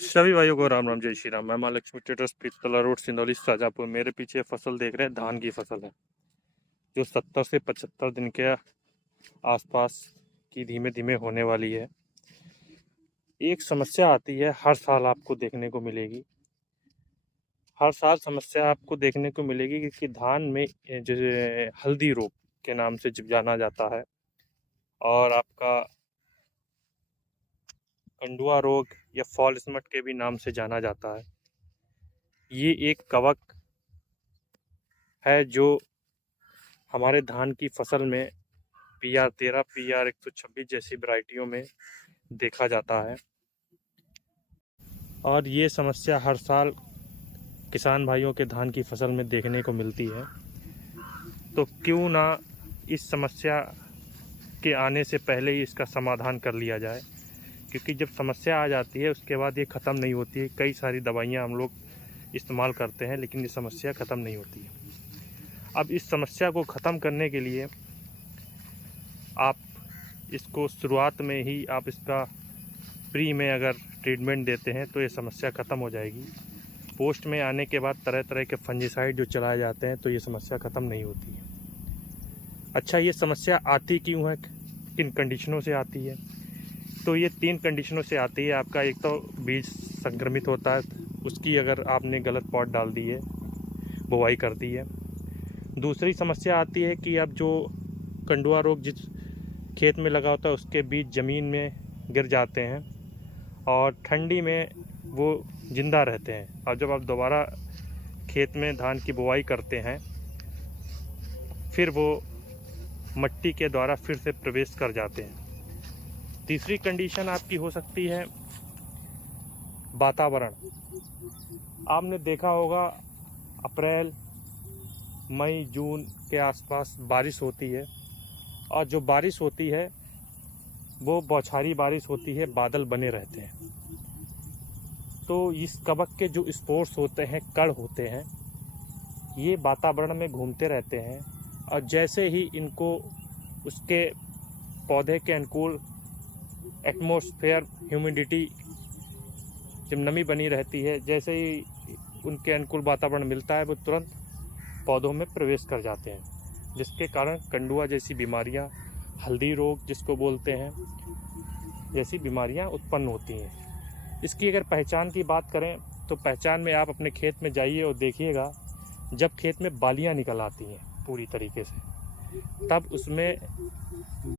सभी भाइयों को राम राम, जय श्री राम। मैं माँ लक्ष्मी ट्रेडर्स, पीतला रोड, सिंदौली, शाजापुर। मेरे पीछे फसल देख रहे हैं, धान की फसल है जो 70 से 75 दिन के आसपास की धीमे धीमे होने वाली है। एक समस्या आती है, हर साल आपको देखने को मिलेगी। हर साल समस्या आपको देखने को मिलेगी कि धान में जैसे हल्दी रोग के नाम से जब जाना जाता है, और आपका कंडुआ रोग या फॉल स्मट के भी नाम से जाना जाता है। ये एक कवक है जो हमारे धान की फसल में PR13, PR126 जैसी वैरायटियों में देखा जाता है। और ये समस्या हर साल किसान भाइयों के धान की फसल में देखने को मिलती है। तो क्यों ना इस समस्या के आने से पहले ही इसका समाधान कर लिया जाए, क्योंकि जब समस्या आ जाती है उसके बाद ये ख़त्म नहीं होती है। कई सारी दवाइयाँ हम लोग इस्तेमाल करते हैं, लेकिन ये समस्या ख़त्म नहीं होती है। अब इस समस्या को ख़त्म करने के लिए आप इसको शुरुआत में ही आप इसका प्री में अगर ट्रीटमेंट देते हैं तो ये समस्या ख़त्म हो जाएगी। पोस्ट में आने के बाद तरह तरह के फंजीसाइड जो चलाए जाते हैं तो ये समस्या ख़त्म नहीं होती है। अच्छा, ये समस्या आती क्यों है, किन कंडीशनों से आती है? तो ये 3 कंडीशनों से आती है। आपका एक तो बीज संक्रमित होता है, उसकी अगर आपने गलत पॉट डाल दी है, बुवाई कर दी है। दूसरी समस्या आती है कि अब जो कंडुआ रोग जिस खेत में लगा होता है उसके बीज ज़मीन में गिर जाते हैं और ठंडी में वो ज़िंदा रहते हैं, और जब आप दोबारा खेत में धान की बुवाई करते हैं फिर वो मिट्टी के द्वारा फिर से प्रवेश कर जाते हैं। तीसरी कंडीशन आपकी हो सकती है वातावरण। आपने देखा होगा अप्रैल, मई, जून के आसपास बारिश होती है, और जो बारिश होती है वो बौछारी बारिश होती है, बादल बने रहते हैं। तो इस कवक के जो स्पोर्स होते हैं, कण होते हैं, ये वातावरण में घूमते रहते हैं, और जैसे ही इनको उसके पौधे के अनुकूल एटमॉस्फेयर, ह्यूमिडिटी, जब नमी बनी रहती है, जैसे ही उनके अनुकूल वातावरण मिलता है वो तुरंत पौधों में प्रवेश कर जाते हैं, जिसके कारण कंडुआ जैसी बीमारियां, हल्दी रोग जिसको बोलते हैं, जैसी बीमारियां उत्पन्न होती हैं। इसकी अगर पहचान की बात करें तो पहचान में आप अपने खेत में जाइए और देखिएगा, जब खेत में बालियां निकल आती हैं पूरी तरीके से, तब उसमें